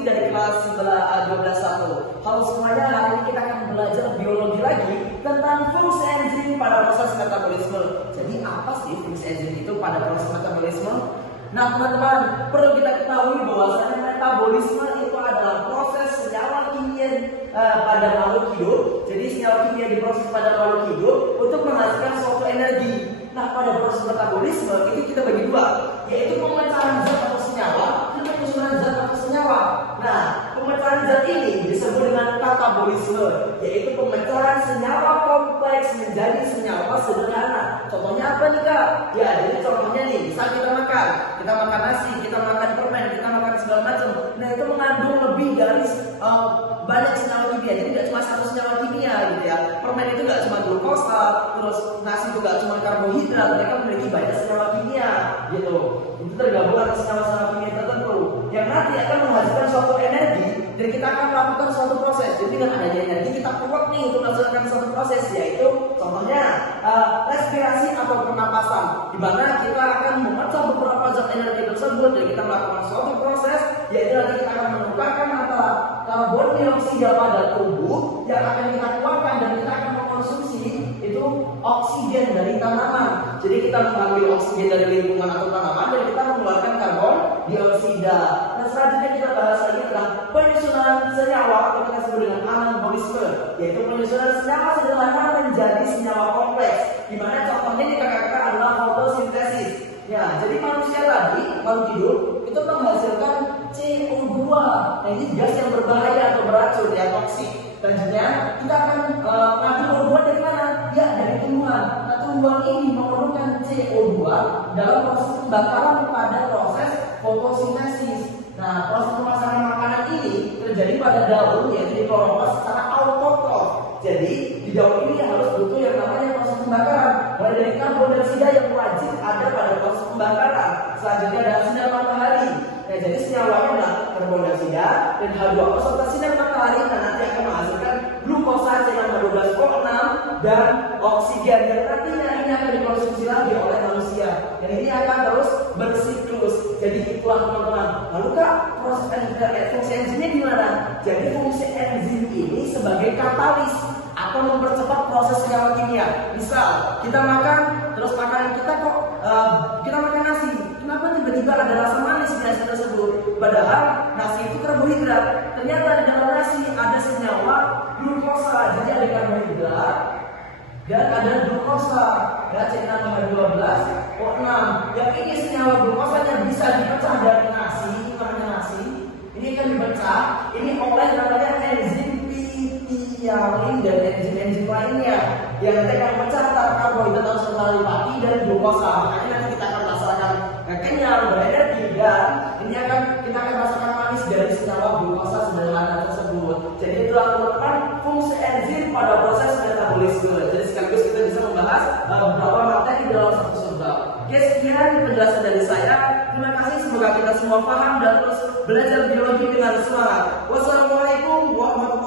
Muslim dari kelas 12.1. Halo semuanya, hari ini kita akan belajar biologi lagi tentang fungsi enzim pada proses metabolisme. Jadi apa sih fungsi enzim itu pada proses metabolisme? Nah teman-teman, perlu kita ketahui bahwasanya metabolisme itu adalah proses senyawa kimia pada makhluk hidup. Jadi senyawa kimia diproses pada makhluk hidup untuk menghasilkan suatu energi. Nah pada proses metabolisme itu kita bagi dua, yaitu pemecahan zat atau senyawa dan penyusunan zat atau senyawa. Nah pemecahan zat ini disebut dengan katabolisme, yaitu pemecahan senyawa kompleks menjadi senyawa sederhana. Contohnya apa nih kak? Ya jadi contohnya nih, bisa kita makan nasi, kita makan permen, kita makan segala macam. Nah itu mengandung lebih dari banyak senyawa kimia. Jadi tidak cuma satu senyawa kimia gitu ya. Permen itu nggak cuma glukosa, terus nasi itu nggak cuma karbohidrat, mereka memiliki banyak senyawa kimia gitu. Itu tergabung atas senyawa-senyawa kimia tertentu yang nanti akan menghasilkan suatu energi dan kita akan melakukan suatu proses. Jadi dengan adanya energi kita kuat nih untuk melakukan suatu proses, yaitu contohnya respirasi atau pernapasan, di mana kita akan memecah beberapa zat energi tersebut dan kita melakukan suatu proses, yaitu nanti kita akan menukarkan antara karbon dioksida pada tubuh yang akan kita keluarkan dan kita akan mengkonsumsi itu oksigen dari tanaman. Jadi kita mengambil oksigen dari lingkungan atau tanaman dan kita mengeluarkan karbon dioksida. Nah selanjutnya kita bahas lagi tentang penyusunan senyawa atau kita sebut dengan anabolisme, yaitu penyusunan senyawa sederhana menjadi senyawa kompleks. Dimana contohnya di kakak-kakak adalah fotosintesis. Ya, jadi manusia tadi, makhluk hidup itu menghasilkan CO2. Nah ini gas yang berbahaya atau beracun ya, toksik. Selanjutnya kita akan mengambil O2 dari mana? Ya dari tumbuhan. Nah tumbuhan ini memerlukan CO2 dalam proses pembakaran pada proses fotosintesis. Nah proses pemasaran makanan ini terjadi pada daun yaitu di kloroplas secara autotrof. Jadi di daun ini harus butuh yang namanya proses pembakaran. Mulai dari karbon dioksida yang wajib ada pada proses pembakaran. Selanjutnya ada sinar matahari. Nah, jadi senyawanya adalah karbon dioksida dan H2O serta sinar matahari. Nah, nanti akan menghasilkan glukosa C12O6 dan oksigen yang nantinya ini akan dikonsumsi lagi oleh manusia. Dan ini akan terus bersiklus. Jadi itulah teman-teman. Lalu kak, proses fungsi enzimnya gimana? Jadi fungsi enzim ini sebagai katalis atau mempercepat proses senyawa kimia. Misal kita makan, terus makanan kita kok kita makan nasi, kenapa tiba-tiba ada rasa manis di nasi tersebut? Padahal nasi itu karbohidrat. Ternyata di dalam nasi ada senyawa glukosa, jadi ada karbohidrat dan ada glukosa, ya C6H12O6. Yang ini senyawa glukosanya bisa dipecah dari nasi, namanya nasi. Ini akan dipecah, ini oleh namanya enzim pipialin dan enzim-enzim lainnya yang nanti akan memecah antara karbohidrat atau senyawa dan glukosa. Makanya nanti kita akan merasakan kenyang, berenergi, dan ini kita akan merasakan manis dari senyawa glukosa sederhana tersebut. Jadi itulah teman-teman fungsi enzim pada proses metabolisme. Jadi sekaligus kita bisa membahas beberapa materi dalam satu sebab. Oke, sekian penjelasan dari saya. Terima kasih, semoga kita semua paham dan terus belajar biologi dengan semangat. Wassalamualaikum warahmatullahi wabarakatuh.